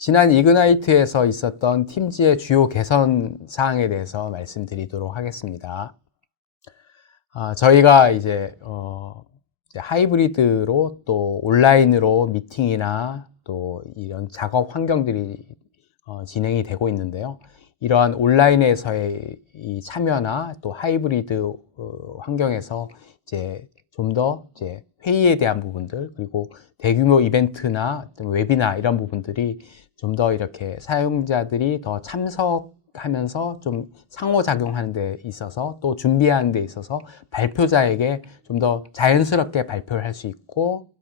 지난 이그나이트에서 있었던 팀즈의 주요 개선 사항에 대해서 말씀드리도록 하겠습니다. 저희가 이제 하이브리드로 또 온라인으로 미팅이나 또 이런 작업 환경들이 진행이 되고 있는데요. 이러한 온라인에서의 이 참여나 또 하이브리드 환경에서 이제 좀 더 이제 회의에 대한 부분들, 그리고 대규모 이벤트나 웨비나 이런 부분들이 좀 더 이렇게 사용자들이 더 참석하면서 좀 상호작용하는 데 있어서, 또 준비하는 데 있어서 발표자에게 좀 더 자연스럽게 발표를 할 수 있고,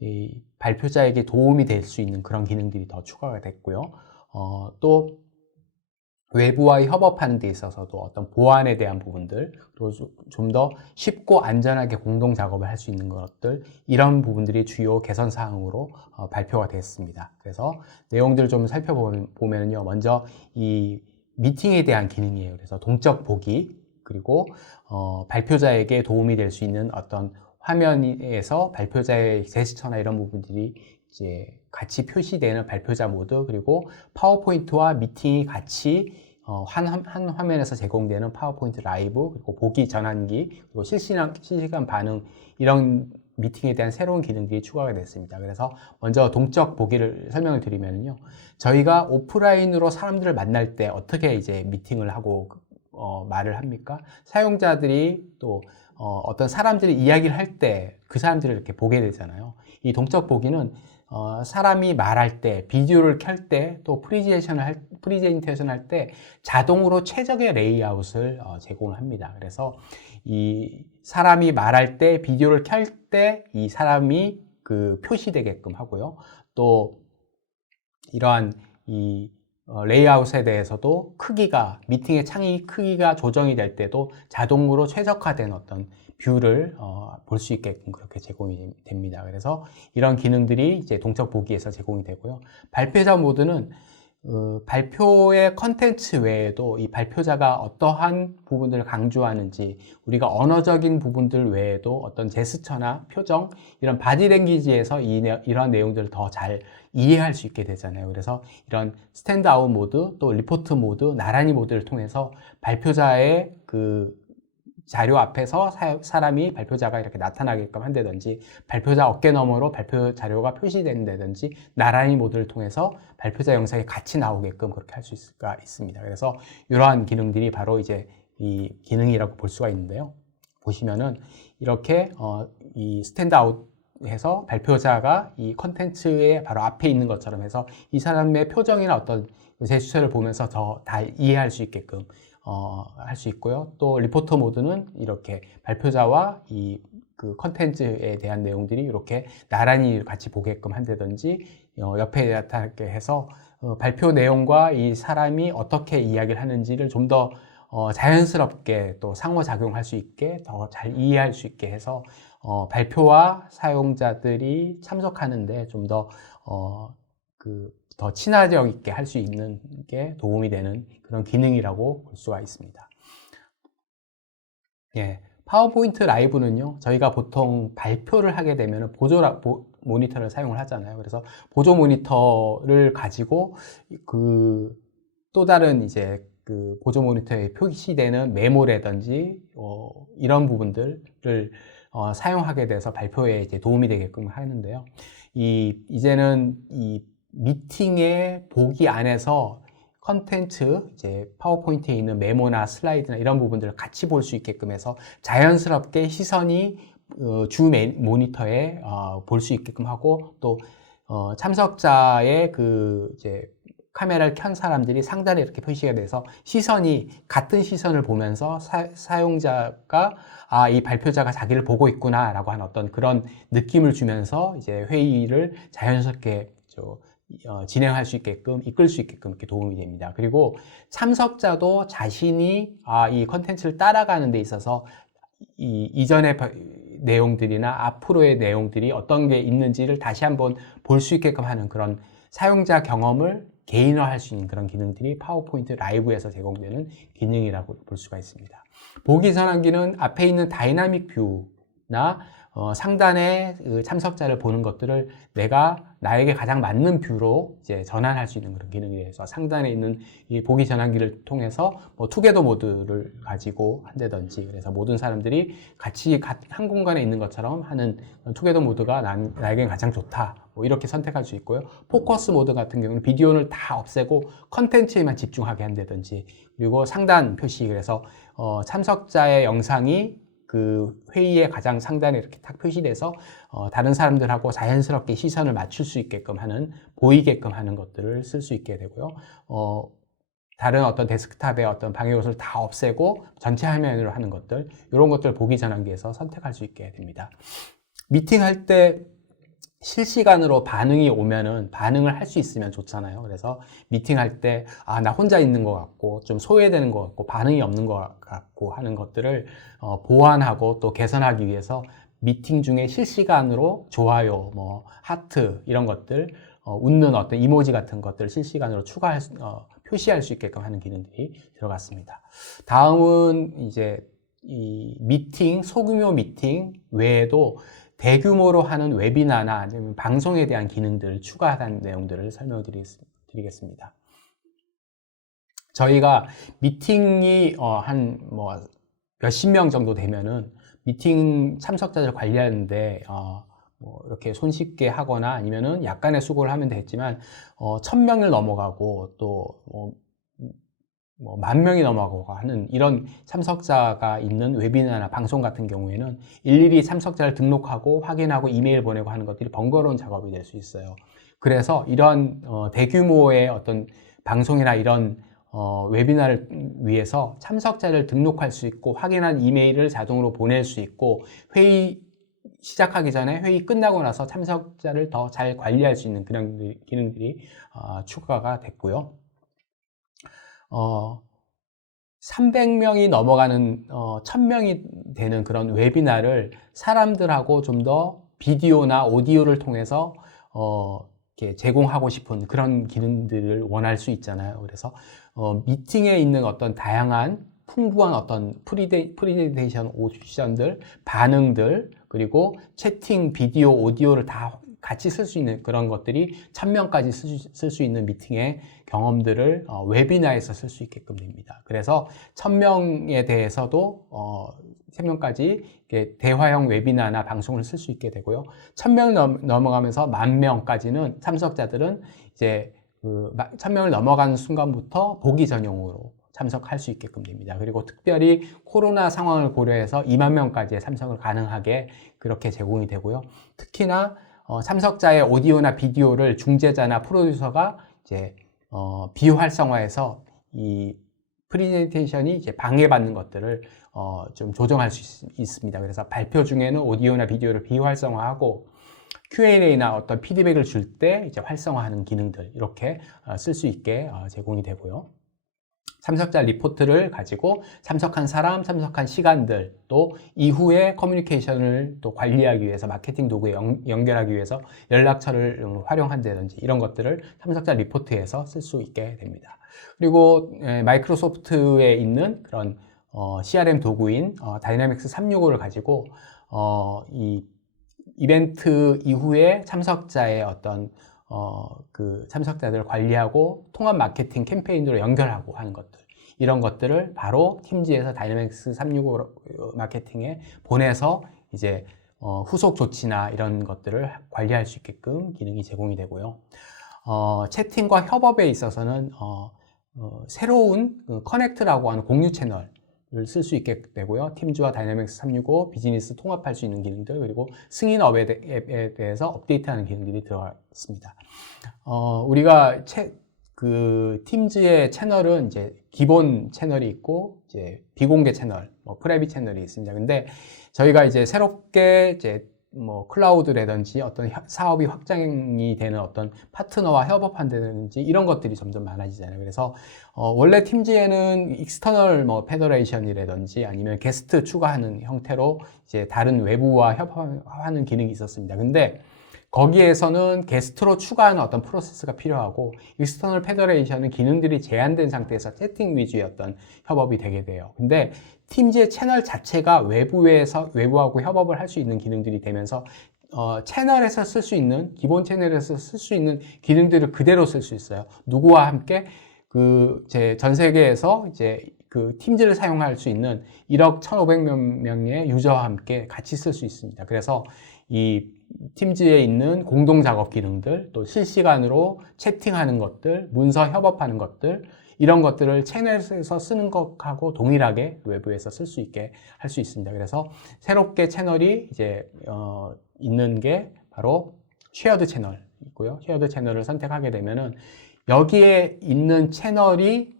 이 발표자에게 도움이 될 수 있는 그런 기능들이 더 추가가 됐고요. 또 외부와 협업하는 데 있어서도 어떤 보안에 대한 부분들, 또 좀 더 쉽고 안전하게 공동 작업을 할 수 있는 것들, 이런 부분들이 주요 개선 사항으로 발표가 됐습니다. 그래서 내용들을 좀 살펴보면요, 먼저 이 미팅에 대한 기능이에요. 그래서 동적 보기, 그리고 발표자에게 도움이 될 수 있는 어떤 화면에서 발표자의 제스처나 이런 부분들이 이제 같이 표시되는 발표자 모드, 그리고 파워포인트와 미팅이 같이 한 화면에서 제공되는 파워포인트 라이브, 그리고 보기 전환기, 그리고 실시간 반응, 이런 미팅에 대한 새로운 기능들이 추가가 됐습니다. 그래서 먼저 동적 보기를 설명을 드리면요, 저희가 오프라인으로 사람들을 만날 때 어떻게 이제 미팅을 하고 말을 합니까? 사용자들이 또 어떤 사람들이 이야기를 할 때 그 사람들을 이렇게 보게 되잖아요. 이 동적 보기는 사람이 말할 때, 비디오를 켤 때, 또 프리젠테이션 할 때 자동으로 최적의 레이아웃을 제공을 합니다. 그래서 이 사람이 말할 때, 비디오를 켤 때 이 사람이 그 표시되게끔 하고요. 또 이러한 이 레이아웃에 대해서도 미팅의 창이 크기가 조정이 될 때도 자동으로 최적화된 어떤 뷰를 볼 수 있게끔 그렇게 제공이 됩니다. 그래서 이런 기능들이 이제 동적 보기에서 제공이 되고요. 발표자 모드는 발표의 컨텐츠 외에도 이 발표자가 어떠한 부분들을 강조하는지, 우리가 언어적인 부분들 외에도 어떤 제스처나 표정, 이런 바디랭귀지에서 이러한 내용들을 더 잘 이해할 수 있게 되잖아요. 그래서 이런 스탠드아웃 모드, 또 리포트 모드, 나란히 모드를 통해서 발표자의 그 자료 앞에서 사람이 발표자가 이렇게 나타나게끔 한다든지, 발표자 어깨 너머로 발표 자료가 표시된다든지, 나란히 모드를 통해서 발표자 영상이 같이 나오게끔 그렇게 할 수 있습니다. 그래서 이러한 기능들이 바로 이제 이 기능이라고 볼 수가 있는데요. 보시면은 이렇게 이 스탠드아웃 해서 발표자가 이 컨텐츠의 바로 앞에 있는 것처럼 해서 이 사람의 표정이나 어떤 제스처를 보면서 더 다 이해할 수 있게끔 할 수 있고요. 또 리포터 모드는 이렇게 발표자와 이 그 컨텐츠에 대한 내용들이 이렇게 나란히 같이 보게끔 한다든지, 옆에 나타나게 해서 발표 내용과 이 사람이 어떻게 이야기를 하는지를 좀 더 자연스럽게 또 상호작용할 수 있게, 더 잘 이해할 수 있게 해서 발표와 사용자들이 참석하는데 좀 더 더 친화력 있게 할 수 있는 게 도움이 되는 그런 기능이라고 볼 수가 있습니다. 예, 파워포인트 라이브는요, 저희가 보통 발표를 하게 되면 모니터를 사용을 하잖아요. 그래서 보조 모니터를 가지고 또 다른 이제 그 보조 모니터에 표시되는 메모라든지 이런 부분들을 사용하게 돼서 발표에 이제 도움이 되게끔 하는데요. 이제는 이 미팅의 보기 안에서 컨텐츠, 이제 파워포인트에 있는 메모나 슬라이드나 이런 부분들을 같이 볼 수 있게끔 해서 자연스럽게 시선이 주 모니터에 볼 수 있게끔 하고, 또 참석자의 이제 카메라를 켠 사람들이 상단에 이렇게 표시가 돼서 같은 시선을 보면서 사용자가 이 발표자가 자기를 보고 있구나 라고 하는 어떤 그런 느낌을 주면서 이제 회의를 자연스럽게 진행할 수 있게끔, 이끌 수 있게끔 이렇게 도움이 됩니다. 그리고 참석자도 자신이 이 컨텐츠를 따라가는 데 있어서 이전의 내용들이나 앞으로의 내용들이 어떤 게 있는지를 다시 한번 볼 수 있게끔 하는 그런 사용자 경험을 개인화할 수 있는 그런 기능들이 파워포인트 라이브에서 제공되는 기능이라고 볼 수가 있습니다. 보기 전환기는 앞에 있는 다이나믹 뷰나 상단에 그 참석자를 보는 것들을 내가 나에게 가장 맞는 뷰로 이제 전환할 수 있는 그런 기능이라서 상단에 있는 이 보기 전환기를 통해서 뭐 투게더 모드를 가지고 한다든지, 그래서 모든 사람들이 같이 한 공간에 있는 것처럼 하는 투게더 모드가 나에겐 가장 좋다, 뭐 이렇게 선택할 수 있고요. 포커스 모드 같은 경우는 비디오를 다 없애고 컨텐츠에만 집중하게 한다든지, 그리고 상단 표시, 그래서 참석자의 영상이 그 회의의 가장 상단에 이렇게 딱 표시돼서 다른 사람들하고 자연스럽게 시선을 맞출 수 있게끔 하는, 보이게끔 하는 것들을 쓸 수 있게 되고요. 다른 어떤 데스크탑의 어떤 방해 요소를 다 없애고 전체 화면으로 하는 것들, 이런 것들 보기 전환기에서 선택할 수 있게 됩니다. 미팅할 때 실시간으로 반응이 오면은 반응을 할 수 있으면 좋잖아요. 그래서 미팅할 때 나 혼자 있는 것 같고 좀 소외되는 것 같고 반응이 없는 것 같고 하는 것들을 보완하고 또 개선하기 위해서 미팅 중에 실시간으로 좋아요, 뭐 하트 이런 것들, 웃는 어떤 이모지 같은 것들을 실시간으로 표시할 수 있게끔 하는 기능들이 들어갔습니다. 다음은 이제 이 미팅, 소규모 미팅 외에도 대규모로 하는 웨비나나 아니면 방송에 대한 기능들을 추가한 내용들을 설명드리겠습니다. 저희가 미팅이 한 뭐 몇십 명 정도 되면은 미팅 참석자들 관리하는데 뭐 이렇게 손쉽게 하거나 아니면은 약간의 수고를 하면 됐지만 1000명을 넘어가고 또 뭐 10,000명이 넘어가고 하는 이런 참석자가 있는 웨비나나 방송 같은 경우에는 일일이 참석자를 등록하고 확인하고 이메일 보내고 하는 것들이 번거로운 작업이 될 수 있어요. 그래서 이런 대규모의 어떤 방송이나 이런 웨비나를 위해서 참석자를 등록할 수 있고 확인한 이메일을 자동으로 보낼 수 있고 회의 시작하기 전에 회의 끝나고 나서 참석자를 더 잘 관리할 수 있는 그런 기능들이 추가가 됐고요. 300명이 넘어가는 1000명이 되는 그런 웨비나를 사람들하고 좀 더 비디오나 오디오를 통해서 이렇게 제공하고 싶은 그런 기능들을 원할 수 있잖아요. 그래서 미팅에 있는 어떤 다양한 풍부한 어떤 프리젠테이션 옵션들, 반응들, 그리고 채팅, 비디오, 오디오를 다 같이 쓸 수 있는 그런 것들이 1000명까지 쓸 수 있는 미팅의 경험들을 웨비나에서 쓸 수 있게끔 됩니다. 그래서 1000명에 대해서도 1000명까지 대화형 웨비나나 방송을 쓸 수 있게 되고요. 1000명 넘어가면서 10,000명까지는 참석자들은 이제 1000명을 넘어가는 순간부터 보기 전용으로 참석할 수 있게끔 됩니다. 그리고 특별히 코로나 상황을 고려해서 20,000명까지의 참석을 가능하게 그렇게 제공이 되고요. 특히나 참석자의 오디오나 비디오를 중재자나 프로듀서가 이제 비활성화해서 이 프레젠테이션이 이제 방해받는 것들을 좀 조정할 수 있습니다. 그래서 발표 중에는 오디오나 비디오를 비활성화하고 Q&A나 어떤 피드백을 줄 때 이제 활성화하는 기능들 이렇게 쓸 수 있게 제공이 되고요. 참석자 리포트를 가지고 참석한 사람, 참석한 시간들, 또 이후에 커뮤니케이션을 또 관리하기 위해서 마케팅 도구에 연결하기 위해서 연락처를 활용한다든지 이런 것들을 참석자 리포트에서 쓸 수 있게 됩니다. 그리고 마이크로소프트에 있는 그런 CRM 도구인 다이내믹스 365를 가지고 이 이벤트 이후에 참석자의 어떤 그 참석자들을 관리하고 통합 마케팅 캠페인으로 연결하고 하는 것들, 이런 것들을 바로 팀즈에서 다이내믹스 365 마케팅에 보내서 이제 후속 조치나 이런 것들을 관리할 수 있게끔 기능이 제공이 되고요. 채팅과 협업에 있어서는 새로운 커넥트라고 하는 공유 채널 쓸 수 있게 되고요. 팀즈와 다이내믹스 365 비즈니스 통합할 수 있는 기능들, 그리고 승인 앱에 대해서 업데이트하는 기능들이 들어갔습니다. 우리가 팀즈의 채널은 이제 기본 채널이 있고 이제 비공개 채널, 프라이빗 채널이 있습니다. 근데 저희가 이제 새롭게 이제 클라우드라든지 어떤 사업이 확장이 되는 어떤 파트너와 협업한다든지 이런 것들이 점점 많아지잖아요. 그래서 원래 팀즈에는 익스터널 페더레이션이라든지 아니면 게스트 추가하는 형태로 이제 다른 외부와 협업하는 기능이 있었습니다. 근데 거기에서는 게스트로 추가하는 어떤 프로세스가 필요하고 익스터널 페더레이션은 기능들이 제한된 상태에서 채팅 위주의 어떤 협업이 되게 돼요. 근데 팀즈의 채널 자체가 외부하고 협업을 할 수 있는 기능들이 되면서 채널에서 쓸 수 있는 기본 채널에서 쓸 수 있는 기능들을 그대로 쓸 수 있어요. 누구와 함께 전 세계에서 이제 그 팀즈를 사용할 수 있는 1억 1,500만 명의 유저와 함께 같이 쓸 수 있습니다. 그래서 이 팀즈에 있는 공동 작업 기능들, 또 실시간으로 채팅하는 것들, 문서 협업하는 것들, 이런 것들을 채널에서 쓰는 것하고 동일하게 외부에서 쓸 수 있게 할 수 있습니다. 그래서 새롭게 채널이 이제 있는 게 바로 쉐어드 채널이고요. 쉐어드 채널을 선택하게 되면은 여기에 있는 채널이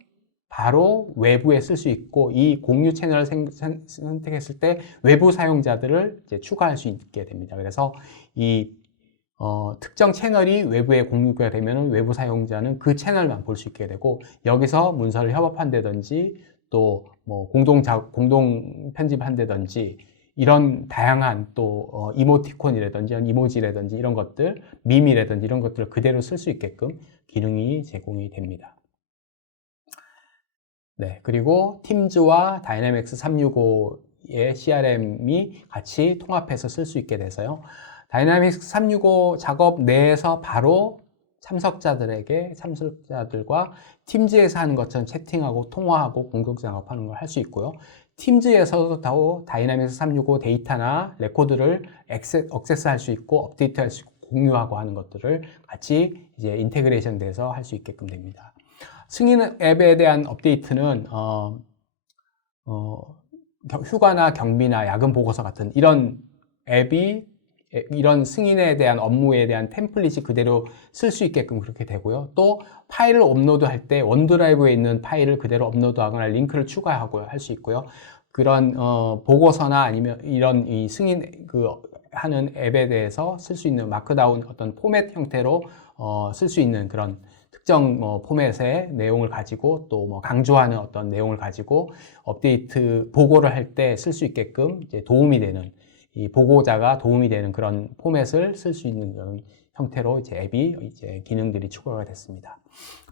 바로 외부에 쓸 수 있고, 이 공유 채널을 선택했을 때 외부 사용자들을 이제 추가할 수 있게 됩니다. 그래서 이 특정 채널이 외부에 공유가 되면 외부 사용자는 그 채널만 볼 수 있게 되고, 여기서 문서를 협업한다든지 또 뭐 공동 편집한다든지 이런 다양한 또 이모티콘이라든지 이모지라든지 이런 것들, 밈이라든지 이런 것들을 그대로 쓸 수 있게끔 기능이 제공이 됩니다. 네, 그리고 팀즈와 다이내믹스 365의 CRM이 같이 통합해서 쓸 수 있게 돼서요. 다이내믹스 365 작업 내에서 바로 참석자들과 팀즈에서 하는 것처럼 채팅하고 통화하고 공동 작업하는 걸 할 수 있고요. 팀즈에서도 다이내믹스 365 데이터나 레코드를 액세스할 수 있고 업데이트할 수 있고 공유하고 하는 것들을 같이 이제 인테그레이션 돼서 할 수 있게끔 됩니다. 승인 앱에 대한 업데이트는 휴가나 경비나 야근 보고서 같은 이런 앱이 이런 승인에 대한 업무에 대한 템플릿이 그대로 쓸 수 있게끔 그렇게 되고요. 또 파일을 업로드할 때 원드라이브에 있는 파일을 그대로 업로드하거나 링크를 추가하고 할 수 있고요. 그런 보고서나 아니면 이런 이 승인 하는 앱에 대해서 쓸 수 있는 마크다운 어떤 포맷 형태로 쓸 수 있는 그런 특정 포맷의 내용을 가지고 또 뭐 강조하는 어떤 내용을 가지고 업데이트 보고를 할 때 쓸 수 있게끔 이제 도움이 되는, 이 보고자가 도움이 되는 그런 포맷을 쓸 수 있는 그런 형태로 이제 앱이 이제 기능들이 추가가 됐습니다.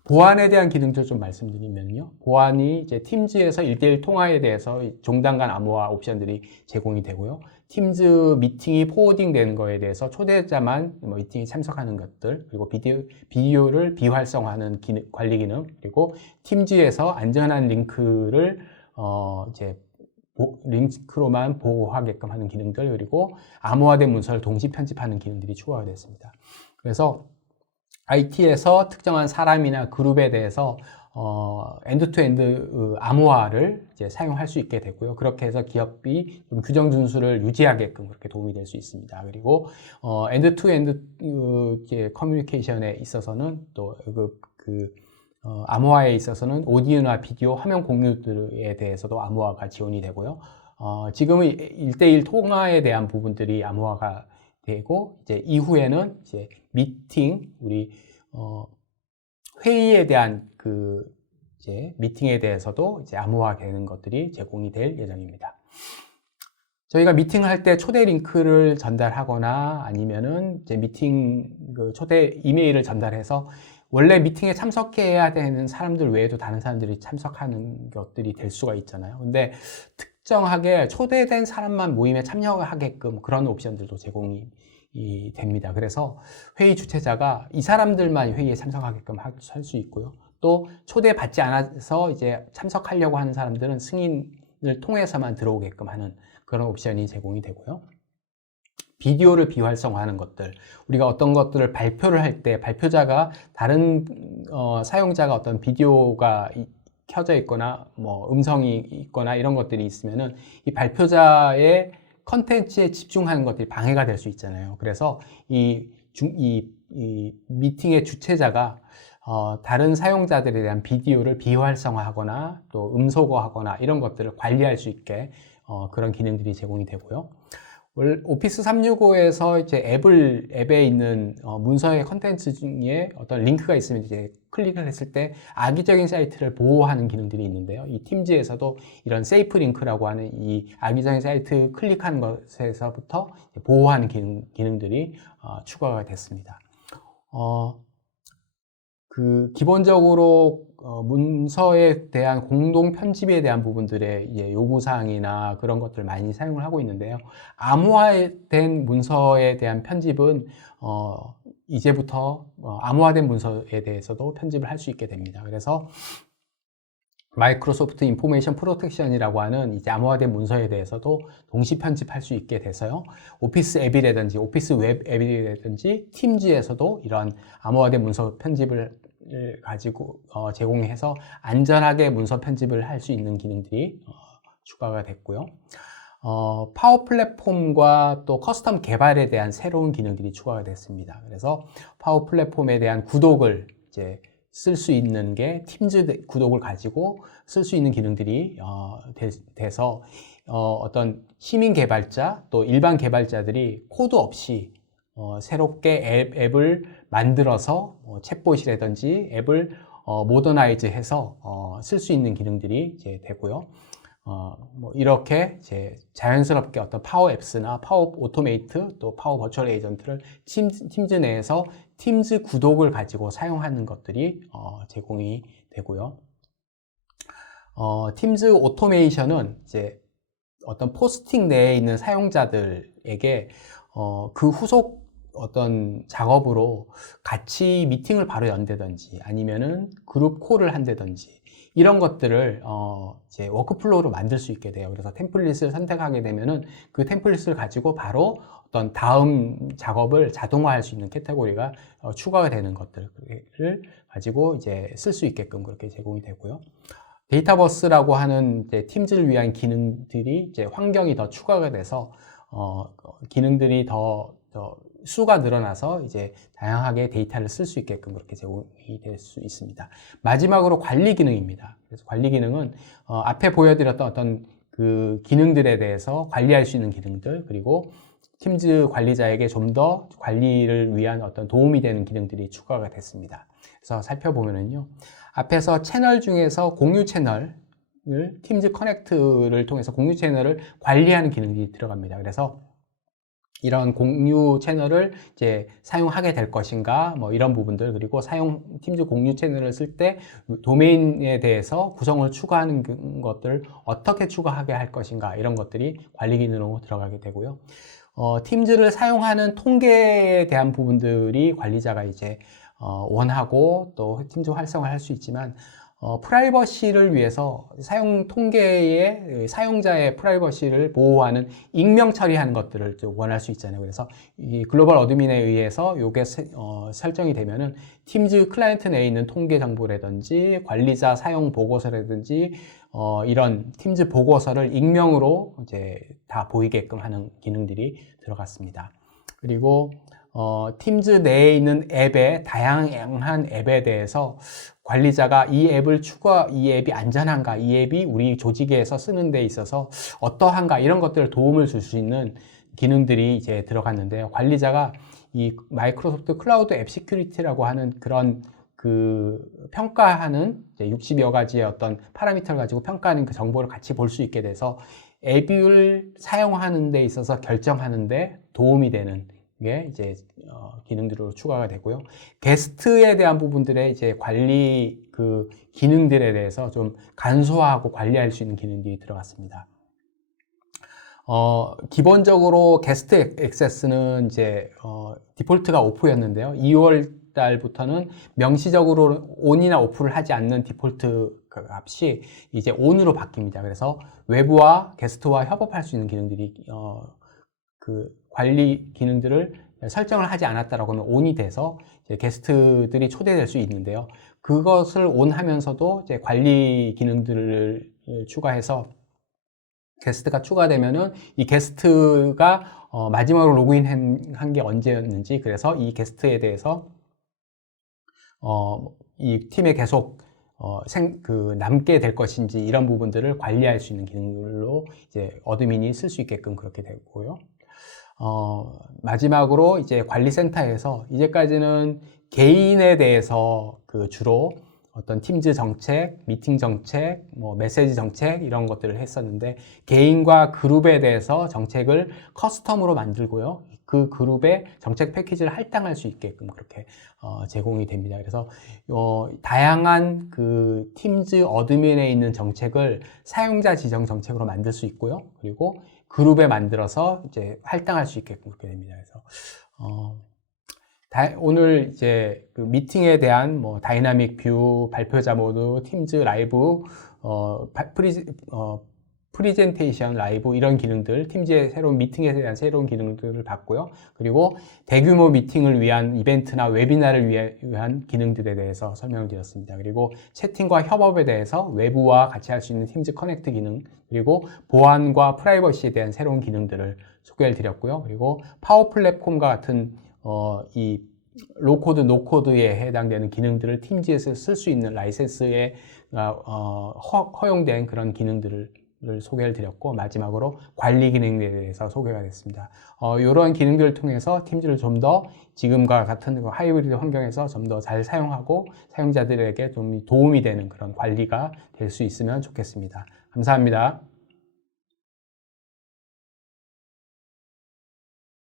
보안에 대한 기능도 좀 말씀드리면요. 보안이 이제 팀즈에서 1대1 통화에 대해서 종단 간 암호화 옵션들이 제공이 되고요. 팀즈 미팅이 포워딩 되는 거에 대해서 초대자만 미팅에 참석하는 것들, 그리고 비디오를 비활성화하는 관리 기능, 그리고 팀즈에서 안전한 링크를 이제 링크로만 보호하게끔 하는 기능들, 그리고 암호화된 문서를 동시 편집하는 기능들이 추가가 됐습니다. 그래서 IT에서 특정한 사람이나 그룹에 대해서 엔드-투-엔드 암호화를 이제 사용할 수 있게 되고요. 그렇게 해서 기업이 좀 규정 준수를 유지하게끔 그렇게 도움이 될 수 있습니다. 그리고 엔드-투-엔드 커뮤니케이션에 있어서는 또 암호화에 있어서는 오디오나 비디오, 화면 공유들에 대해서도 암호화가 지원이 되고요. 지금은 1대1 통화에 대한 부분들이 암호화가 되고, 이제 이후에는 이제 미팅, 회의에 대한 이제 미팅에 대해서도 이제 암호화 되는 것들이 제공이 될 예정입니다. 저희가 미팅할 때 초대 링크를 전달하거나 아니면은 이제 초대 이메일을 전달해서 원래 미팅에 참석해야 되는 사람들 외에도 다른 사람들이 참석하는 것들이 될 수가 있잖아요. 근데 특정하게 초대된 사람만 모임에 참여하게끔 그런 옵션들도 제공이 됩니다. 그래서 회의 주최자가 이 사람들만 회의에 참석하게끔 할 수 있고요. 또 초대받지 않아서 이제 참석하려고 하는 사람들은 승인을 통해서만 들어오게끔 하는 그런 옵션이 제공이 되고요. 비디오를 비활성화하는 것들, 우리가 어떤 것들을 발표를 할 때 발표자가 다른 사용자가 어떤 비디오가 켜져 있거나 뭐 음성이 있거나 이런 것들이 있으면은 이 발표자의 컨텐츠에 집중하는 것들이 방해가 될 수 있잖아요. 그래서 이 미팅의 주최자가 다른 사용자들에 대한 비디오를 비활성화하거나 또 음소거하거나 이런 것들을 관리할 수 있게 그런 기능들이 제공이 되고요. 오피스 365에서 이제 앱에 있는 문서의 컨텐츠 중에 어떤 링크가 있으면 이제 클릭을 했을 때 악의적인 사이트를 보호하는 기능들이 있는데요. 이 팀즈에서도 이런 세이프 링크라고 하는 이 악의적인 사이트 클릭하는 것에서부터 보호하는 기능들이 추가가 됐습니다. 기본적으로 문서에 대한 공동 편집에 대한 부분들의 요구사항이나 그런 것들을 많이 사용을 하고 있는데요. 암호화된 문서에 대한 편집은 이제부터 암호화된 문서에 대해서도 편집을 할 수 있게 됩니다. 그래서 마이크로소프트 인포메이션 프로텍션이라고 하는 이제 암호화된 문서에 대해서도 동시 편집할 수 있게 돼서요. 오피스 앱이라든지 오피스 웹 앱이라든지 팀즈에서도 이런 암호화된 문서 편집을 가지고 제공해서 안전하게 문서 편집을 할 수 있는 기능들이 추가가 됐고요. 파워 플랫폼과 또 커스텀 개발에 대한 새로운 기능들이 추가가 됐습니다. 그래서 파워 플랫폼에 대한 구독을 이제 쓸 수 있는 게 팀즈 구독을 가지고 쓸 수 있는 기능들이 돼서 어떤 시민 개발자 또 일반 개발자들이 코드 없이 새롭게 앱을 만들어서 챗봇이라든지 앱을 모더나이즈 해서 쓸 수 있는 기능들이 이제 되고요. 이렇게 이제 자연스럽게 어떤 파워 앱스나 파워 오토메이트 또 파워 버추얼 에이전트를 팀즈 내에서 팀즈 구독을 가지고 사용하는 것들이 제공이 되고요. 팀즈 오토메이션은 이제 어떤 포스팅 내에 있는 사용자들에게 그 후속 어떤 작업으로 같이 미팅을 바로 연다든지 아니면은 그룹 콜을 한다든지 이런 것들을 이제 워크플로우로 만들 수 있게 돼요. 그래서 템플릿을 선택하게 되면은 그 템플릿을 가지고 바로 어떤 다음 작업을 자동화할 수 있는 카테고리가 추가가 되는 것들을 가지고 이제 쓸 수 있게끔 그렇게 제공이 되고요. 데이터버스라고 하는 이제 팀즈를 위한 기능들이 이제 환경이 더 추가가 돼서 기능들이 더 수가 늘어나서 이제 다양하게 데이터를 쓸 수 있게끔 그렇게 제공이 될 수 있습니다. 마지막으로 관리 기능입니다. 그래서 관리 기능은 앞에 보여드렸던 어떤 그 기능들에 대해서 관리할 수 있는 기능들 그리고 팀즈 관리자에게 좀 더 관리를 위한 어떤 도움이 되는 기능들이 추가가 됐습니다. 그래서 살펴보면은요. 앞에서 채널 중에서 공유 채널을 팀즈 커넥트를 통해서 공유 채널을 관리하는 기능이 들어갑니다. 그래서 이런 공유 채널을 이제 사용하게 될 것인가, 뭐 이런 부분들, 그리고 팀즈 공유 채널을 쓸 때 도메인에 대해서 구성을 추가하는 것들, 어떻게 추가하게 할 것인가, 이런 것들이 관리 기능으로 들어가게 되고요. 팀즈를 사용하는 통계에 대한 부분들이 관리자가 이제 원하고 또 팀즈 활성화를 할 수 있지만 프라이버시를 위해서 사용 통계의 사용자의 프라이버시를 보호하는 익명 처리하는 것들을 원할 수 있잖아요. 그래서 이 글로벌 어드민에 의해서 이게 설정이 되면은 팀즈 클라이언트 내에 있는 통계 정보라든지 관리자 사용 보고서라든지 이런 팀즈 보고서를 익명으로 이제 다 보이게끔 하는 기능들이 들어갔습니다. 그리고 팀즈 내에 있는 앱의 다양한 앱에 대해서 관리자가 이 앱이 안전한가, 이 앱이 우리 조직에서 쓰는 데 있어서 어떠한가, 이런 것들을 도움을 줄 수 있는 기능들이 이제 들어갔는데요. 관리자가 이 마이크로소프트 클라우드 앱 시큐리티라고 하는 그런 평가하는 60여 가지의 어떤 파라미터를 가지고 평가하는 그 정보를 같이 볼 수 있게 돼서 앱을 사용하는 데 있어서 결정하는 데 도움이 되는 게 이제 기능들로 추가가 되고요. 게스트에 대한 부분들의 이제 관리 기능들에 대해서 좀 간소화하고 관리할 수 있는 기능들이 들어갔습니다. 기본적으로 게스트 액세스는 이제 디폴트가 오프였는데요. 2월 달부터는 명시적으로 온이나 오프를 하지 않는 디폴트 값이 이제 온으로 바뀝니다. 그래서 외부와 게스트와 협업할 수 있는 기능들이 관리 기능들을 설정을 하지 않았다라고 하면 온이 돼서 이제 게스트들이 초대될 수 있는데요. 그것을 온 하면서도 이제 관리 기능들을 추가해서 게스트가 추가되면은 이 게스트가 마지막으로 로그인한 게 언제였는지, 그래서 이 게스트에 대해서 이 팀에 계속 남게 될 것인지 이런 부분들을 관리할 수 있는 기능들로 이제 어드민이 쓸 수 있게끔 그렇게 되고요. 마지막으로 이제 관리센터에서 이제까지는 개인에 대해서 그 주로 어떤 팀즈 정책, 미팅 정책, 뭐 메시지 정책 이런 것들을 했었는데 개인과 그룹에 대해서 정책을 커스텀으로 만들고요. 그 그룹의 정책 패키지를 할당할 수 있게끔 그렇게 제공이 됩니다. 그래서 다양한 그 팀즈 어드민에 있는 정책을 사용자 지정 정책으로 만들 수 있고요. 그리고 그룹에 만들어서 이제 할당할 수 있게끔 그렇게 됩니다. 그래서 오늘 이제 그 미팅에 대한 뭐 다이나믹 뷰, 발표자 모드, 팀즈 라이브, 프리젠테이션 라이브 이런 기능들, 팀즈의 새로운 미팅에 대한 새로운 기능들을 봤고요. 그리고 대규모 미팅을 위한 이벤트나 웨비나를 위한 기능들에 대해서 설명을 드렸습니다. 그리고 채팅과 협업에 대해서 외부와 같이 할 수 있는 팀즈 커넥트 기능, 그리고 보안과 프라이버시에 대한 새로운 기능들을 소개를 드렸고요. 그리고 파워 플랫폼과 같은 이 로코드, 노코드에 해당되는 기능들을 팀즈에서 쓸 수 있는 라이센스에 허용된 그런 기능들을 소개를 드렸고, 마지막으로 관리 기능에 대해서 소개가 됐습니다. 이러한 기능들을 통해서 팀즈를 좀 더 지금과 같은 하이브리드 환경에서 좀 더 잘 사용하고 사용자들에게 좀 도움이 되는 그런 관리가 될 수 있으면 좋겠습니다. 감사합니다.